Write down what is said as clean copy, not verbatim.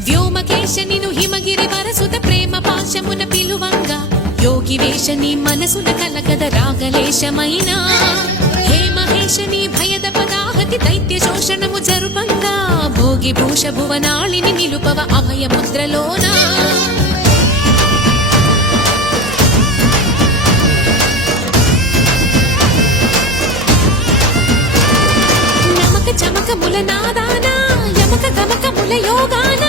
వ్యోమకేశ నిను హిమగిరి వరసుత ప్రేమ పాశమున పిలువంగా యోగి వేష నీ మనసున కలగద రాగలేశమైన హే మహేశ నీ భయద పదాహతి దైత్య శోషణము జరుపంగా భోగి భూష భువనాళిని నిలుపవ అభయ ముద్రలోన నమక చమకముల నాదాన యమక గమకముల యోగాన